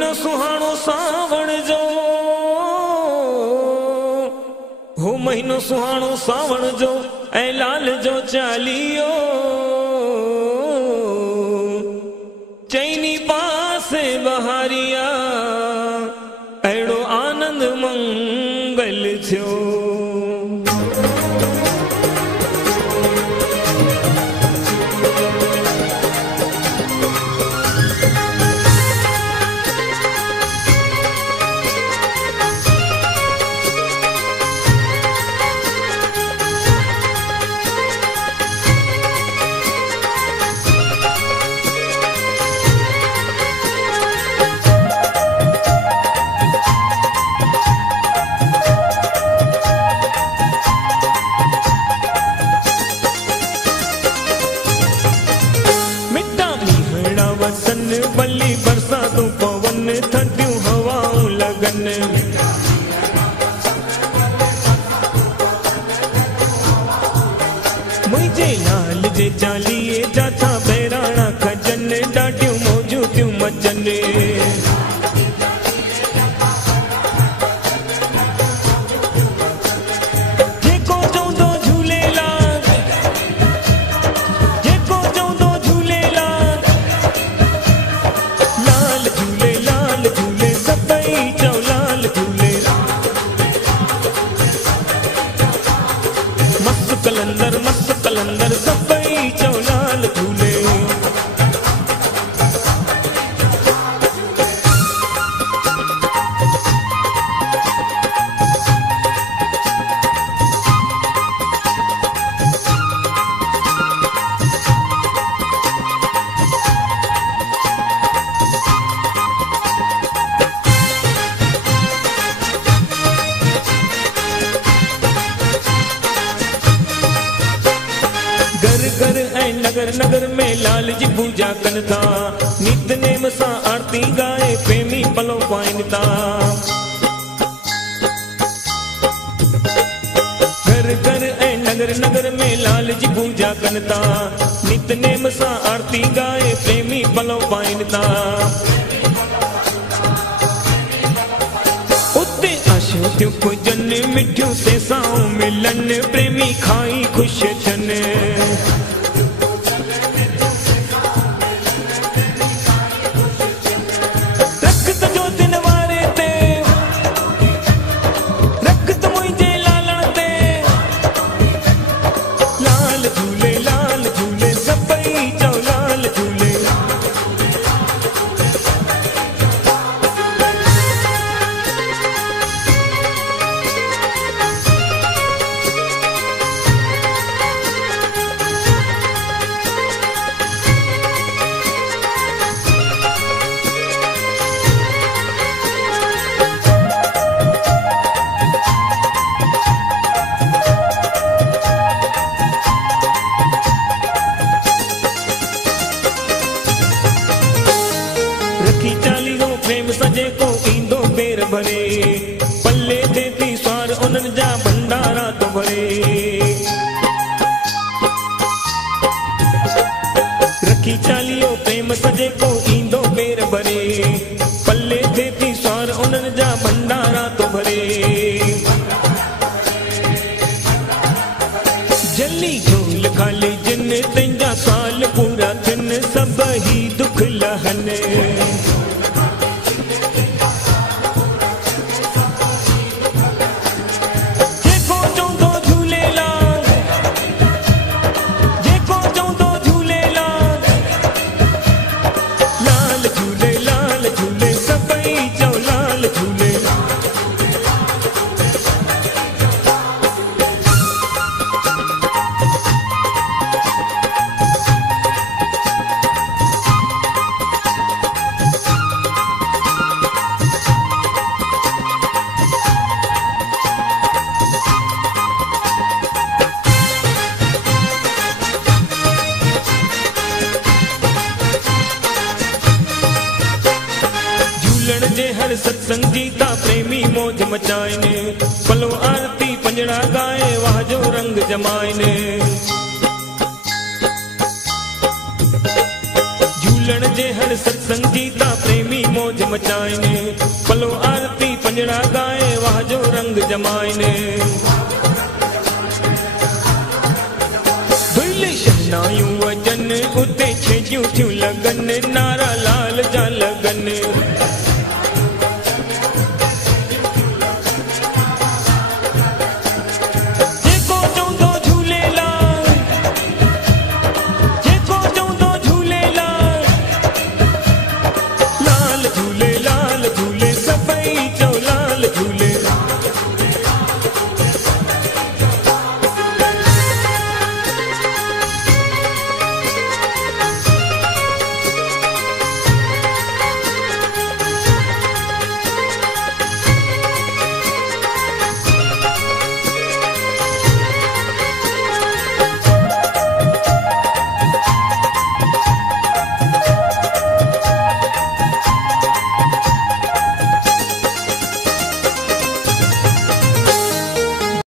महीनो सुहानो सावण जो, हो महीनो सुहानो सावण जो ऐं लाल जो चालियो, चैनी पासे बहारिया अहिड़ो आनंद मंगल थियो। वसन बली बरसातों पवन थधियूं हवाऊं लगन, मुझे लाल जे चालीहे जा था बहिराणा खजन, ॾाढियूं मौजूं थियूं मचन। मस्त कलंदर सभई चओ लाल झूले। घर ऐं नगर नगर में लाल जी पूजा कनि था, नितनेम सां आरती गाए प्रेमी पलो पाइनि था। घर घर ऐं नगर नगर में लाल जी पूजा कनि था, नितनेम सां आरती गाए प्रेमी पलो पाइनि था। उते आशियूं थियूं पुजनि मिठियूं सेसाऊं मिलनि, प्रेमी खाई ख़ुशि थियनि। रखी चालीहो प्रेम सजे को ईंदो पेर भरे, पल्ले ते थी स्वार उन्हनि जा भंडारा तो भरे। रखी चालीहो प्रेम सजे को ईंदो पेर भरे, पल्ले ते थी स्वार उन्हनि जा भंडारा तो भरे। जल्ली झोल खाली जिन तंहिंजा साल पूरा थियनि, सभई दुख लहनि। हर सत्संग जीता प्रेमी मौज मचाइने, पलो आरती पंजड़ा गाए वाह जो रंग जमाइने। झूलण जे हर सत्संग जी ता प्रेमी मौज मचाइने पलो आरती पंजड़ा गाए वाह जो रंग जमाइने धुले शहनायूं वजन उते छेजियूं थियूं लगन नारा लाल जा लगन